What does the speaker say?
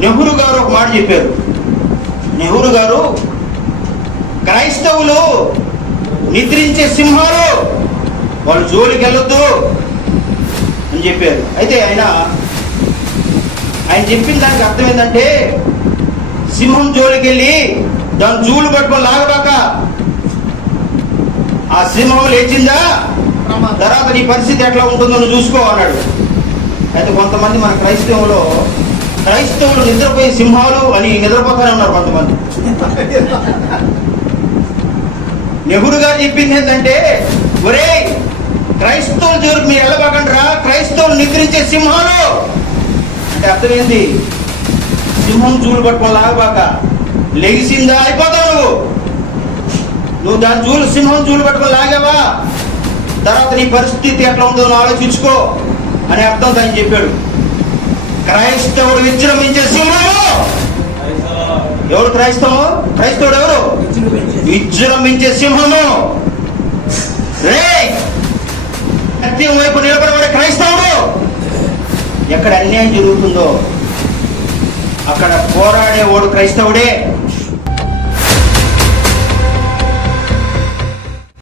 నెహ్రూ గారు ఒక మాట చెప్పారు. నెహ్రూ గారు క్రైస్తవులు నిద్రించే సింహాలు, వాళ్ళు జోలికి వెళ్ళొద్దు అని చెప్పారు. అయితే ఆయన చెప్పిన దానికి అర్థం ఏంటంటే, సింహం జోలికి వెళ్ళి దాని జూలు పట్టుకొని లాగబాక, ఆ సింహం లేచిందా తర్వాత నీ పరిస్థితి ఎట్లా ఉంటుందో నువ్వు చూసుకో అన్నాడు. అయితే కొంతమంది మన క్రైస్తవులు నిద్రపోయే సింహాలు అని నిద్రపోతానే ఉన్నారు కొంతమంది. నెహ్రూ గారు చెప్పింది ఏంటంటే, ఒరే క్రైస్తవుల జోలికి మీరు వెళ్ళబాకండ్రా, క్రైస్తవులు నిద్రించే సింహాలు అంటే అర్థమైంది. సింహం జూలు పట్టుకొని లాగబాక, లెగిసిందా అయిపోతావు నువ్వు దాని సింహం జూలు పట్టుకొని లాగావా తర్వాత నీ పరిస్థితి ఎట్లా ఉంటుందో ఆలోచించుకో అని అర్థం ఆయన చెప్పాడు. క్రైస్తవుడు విజృంభించే సింహము. ఎవరు క్రైస్తవుడు ఎవరు? విజృంభించే సింహము. రే సత్యం వైపు నిలబడబడే క్రైస్తవుడు. ఎక్కడ అన్యాయం జరుగుతుందో అక్కడ పోరాడేవాడు క్రైస్తవుడే.